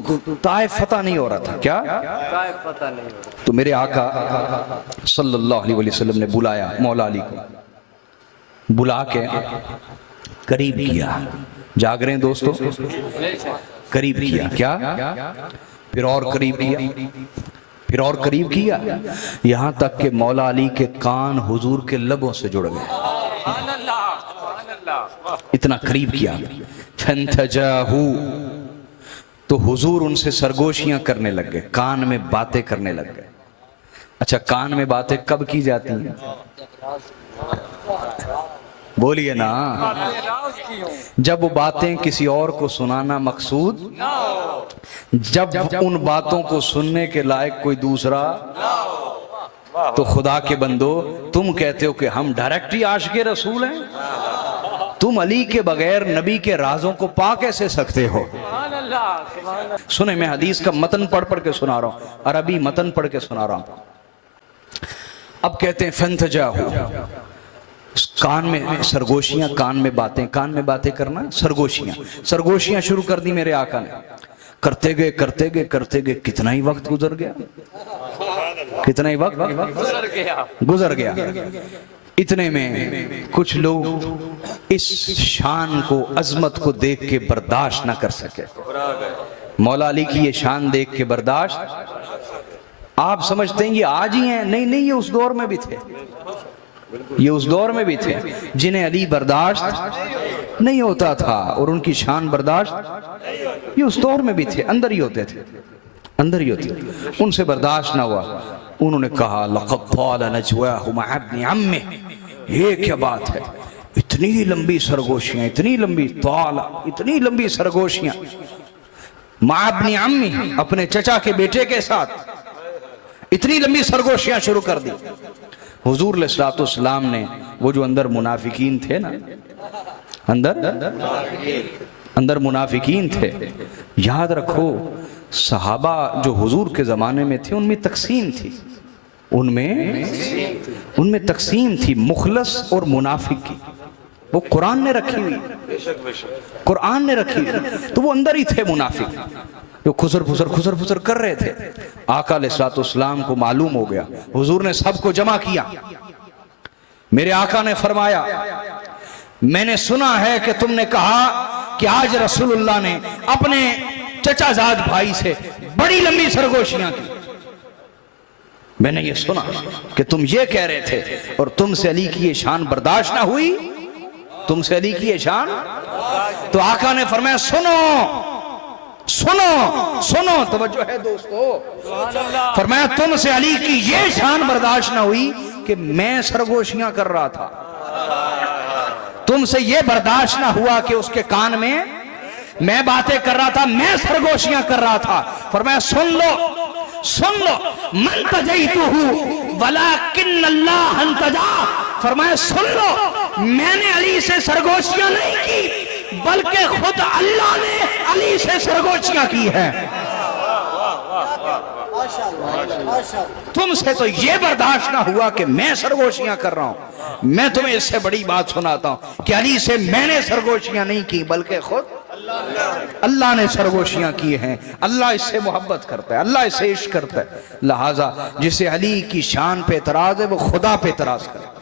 تو طائف فتح نہیں ہو رہا تھا. کیا؟ تو میرے آقا صلی اللہ علیہ وسلم نے بلایا مولا علی کو, بلا کے قریب کیا. جاگ رہے ہیں دوستو؟ قریب کیا. کیا؟ پھر اور قریب کیا, پھر اور قریب کیا, یہاں تک کہ مولا علی کے کان حضور کے لبوں سے جڑ گئے. اتنا قریب کیا. فانتجاہو, تو حضور ان سے سرگوشیاں کرنے لگ گئے, کان میں باتیں کرنے لگ گئے. اچھا, کان میں باتیں کب کی جاتی ہیں؟ بولیے نا. جب وہ باتیں کسی اور کو سنانا مقصود, جب ان باتوں کو سننے کے لائق کوئی دوسرا. تو خدا کے بندو, تم کہتے ہو کہ ہم ڈائریکٹلی عاشق رسول ہیں, تم علی کے بغیر نبی کے رازوں کو پا کیسے سکتے ہو؟ سنیں, میں حدیث کا متن پڑھ کے سنا رہا ہوں, عربی متن پڑھ کے سنا رہا ہوں. اب کہتے ہیں فانتجاہو, کان میں سرگوشیاں, کان میں باتیں کرنا, سرگوشیاں شروع کر دی میرے آقا نے. کرتے گئے کتنا ہی وقت گزر گیا, کتنا ہی وقت گزر گیا. اتنے میں کچھ لوگ اس شان کو, عظمت کو دیکھ کے برداشت نہ کر سکے. مولا علی کی یہ شان دیکھ کے برداشت, آپ سمجھتے ہیں یہ آج ہی ہیں؟ نہیں, یہ اس دور میں بھی تھے, یہ اس دور میں بھی تھے جنہیں علی برداشت نہیں ہوتا تھا, اور ان کی شان برداشت, یہ اس دور میں بھی تھے, اندر ہی ہوتے تھے. ان سے برداشت نہ ہوا. انہوں نے کہا لقد طال نجواہ مع ابن عمہ, یہ کیا بات ہے, اتنی لمبی سرگوشیاں, اتنی لمبی سرگوشیاں مع ابن عمہ, اپنے چچا کے بیٹے کے ساتھ اتنی لمبی سرگوشیاں شروع کر دی. حضور علیہ السلام نے, وہ جو اندر منافقین تھے نا, اندر منافقین تھے, یاد رکھو صحابہ جو حضور کے زمانے میں تھے ان میں تقسیم تھی, ان میں تقسیم تھی مخلص اور منافق کی. وہ قرآن نے رکھی ہوئی, تو وہ اندر ہی تھے منافق جو خسر پھسر کر رہے تھے. آقا علیہ السلام کو معلوم ہو گیا, حضور نے سب کو جمع کیا. میرے آقا نے فرمایا, میں نے سنا ہے کہ تم نے کہا کہ آج رسول اللہ نے اپنے چچا زاد بھائی سے بڑی لمبی سرگوشیاں کی. میں نے یہ سنا کہ تم یہ کہہ رہے تھے, اور تم سے علی کی یہ شان برداشت نہ ہوئی, تم سے علی کی یہ شان. تو آقا نے فرمایا سنو, توجہ ہے دوستو, فرمایا تم سے علی کی یہ شان برداشت نہ ہوئی کہ میں سرگوشیاں کر رہا تھا, تم سے یہ برداشت نہ ہوا کہ اس کے کان میں باتیں کر رہا تھا, میں سرگوشیاں کر رہا تھا. فرمایا سن لو, من تجیتہ ولیکن اللہ انتجا. فرمایا سن لو, میں نے علی سے سرگوشیاں نہیں کی, بلکہ خود اللہ نے علی سے سرگوشیاں کی ہے. تم سے تو یہ برداشت نہ ہوا کہ میں سرگوشیاں کر رہا ہوں. میں تمہیں اس سے بڑی بات سناتا ہوں کہ علی سے میں نے سرگوشیاں نہیں کی, بلکہ خود اللہ نے سرگوشیاں کی ہیں. اللہ اس سے محبت کرتا ہے, اللہ اس سے عشق کرتا ہے. لہٰذا جسے علی کی شان پہ اعتراض ہے وہ خدا پہ اعتراض کرتا ہے.